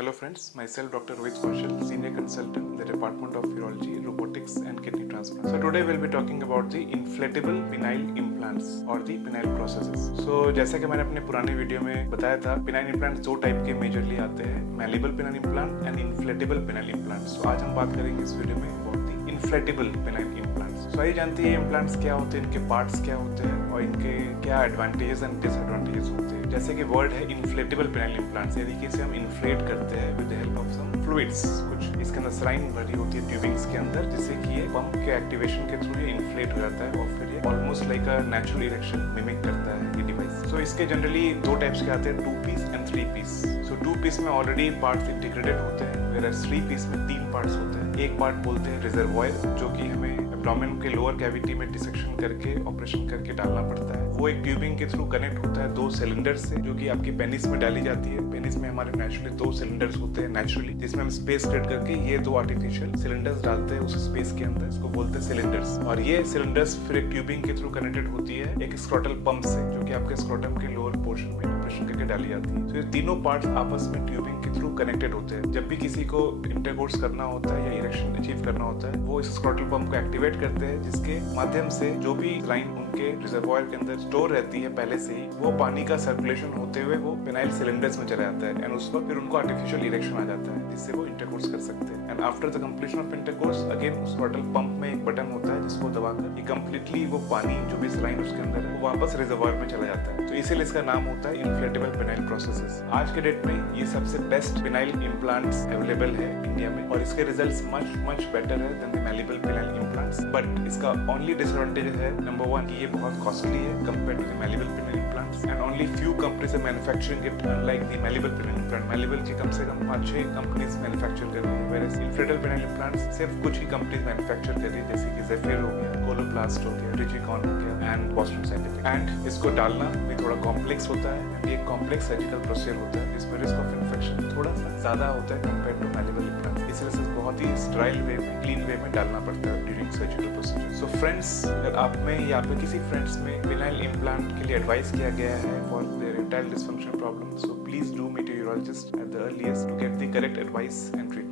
Hello friends, myself Dr. Rohit Kaushal, Senior Consultant in the Department of Urology, Robotics and Kidney Transplant. So today we'll be talking about the inflatable penile implants or the penile processes. So जैसा कि मैंने अपने पुराने video में बताया था, penile implants दो type के मेजरली आते हैं, malleable penile implant and inflatable penile implants. So आज हम बात करेंगे इस वीडियो में about the inflatable penile implants. So आइए जानते हैं ये implants क्या होते हैं, इनके parts क्या होते हैं और इनके क्या advantages and disadvantages होते हैं. जैसे कि वर्ड है इन्फ्लेटेबल पेनाइल इम्प्लांट्स, यानी कि इसे हम इन्फ्लेट करते हैं with the help of some fluids. कुछ इसके अंदर सलाइन भरी होती है ट्यूबिंग्स के अंदर, जिससे कि ये पंप के एक्टिवेशन के थ्रू ये इन्फ्लेट हो जाता है और फिर ये almost like a natural erection mimic करता है ये डिवाइस. सो इसके जनरली दो टाइप्स के आते हैं, 2 पीस एंड 3 पीस. सो 2 पीस में ऑलरेडी पार्ट्स इंटीग्रेटेड होते हैं, whereas 3 पीस में 3 पार्ट्स होते हैं. एक पार्ट बोलते हैं रिजर्वॉयर, जो कि हमें एब्डोमेन के लोअर कैविटी में डिसेक्शन करके ऑपरेशन करके डालना पड़ता है. वो एक ट्यूबिंग के थ्रू कनेक्ट होता है 2 सिलेंडर से, जो कि आपकी पेनिस में डाली जाती है. पेनिस में हमारे नेचुरली 2 सिलेंडर्स होते हैं नेचुरली, जिसमें हम स्पेस क्रिएट करके ये 2 आर्टिफिशियल सिलेंडर्स डालते हैं उस स्पेस के अंदर. इसको बोलते हैं सिलेंडर्स. और ये सिलेंडर्स फिर एक ट्यूबिंग के थ्रू कनेक्टेड होती है एक स्क्रोटल पंप से, जो कि आपके स्क्रोटम के लोअर पोर्शन में ऑपरेशन करके डाली जाती है. तो ये तीनों पार्ट्स आपस में ट्यूबिंग के थ्रू कनेक्टेड होते हैं. जब भी किसी को इंटरकोर्स करना होता है या इरेक्शन अचीव करना होता है, वो इस स्क्रोटल पंप को एक्टिवेट करते हैं, जिसके माध्यम से जो भी लाइन उनके रिजर्वॉयर के अंदर स्टोर रहती है पहले से ही, वो पानी का सर्कुलेशन होते हुए वो पेनाइल सिलेंडर्स में चला जाता है एंड उस पर फिर उनको आर्टिफिशियल इरेक्शन आ जाता है, जिससे वो इंटरकोर्स कर सकते हैं. And after the completion of intercourse again उस स्क्रोटल पंप में एक बटन होता है, जिसको दबाकर ये कंप्लीटली वो पानी जो भी सलाइन उसके अंदर है वो वापस रिजर्वॉयर में चला जाता है. तो इसीलिए इसका नाम होता है इन्फ्लेटेबल पेनाइल प्रोसेसेस. आज के डेट में ये सबसे बेस्ट पेनाइल इम्प्लांट्स अवेलेबल है इंडिया में, और इसके रिजल्ट्स मच बेटर है then the malleable penile implants. But इसका ओनली डिसएडवांटेज है नंबर 1 कि ये बहुत कॉस्टली है compare to the malleable penile implants, and only few companies are manufacturing it unlike the malleable penile implant. Malleable की कम से कम 5-6 कंपनीज मैन्युफैक्चर कर रही है, whereas इन्फ्लेटेबल पेनाइल इम्प्लांट्स सिर्फ कुछ ही कंपनीज मैन्युफैक्चर कर रही है, जैसे कि ज़ेफिर हो गया, कोलोप्लास्ट हो गया, रिजिकॉन हो गया एंड बॉस्टन साइंटिफिक. एंड इसको डालना भी थोड़ा कॉम्प्लेक्स होता है, ये कॉम्प्लेक्स सर्जिकल प्रोसीजर होता है, जिसमें रिस्क ऑफ इन्फेक्शन थोड़ा सा ज्यादा होता है कंपेयर टू मैलिबल इम्प्लांट. इसलिए से बहुत ही स्टाइल वे में, क्लीन वे में डालना पड़ता है during surgical procedure. So friends, अगर आप में या आपके किसी फ्रेंड्स में पेनाइल इम्प्लांट के लिए एडवाइस किया गया है for their erectile dysfunction problem, so please do meet your urologist at the earliest to get the correct advice and treatment.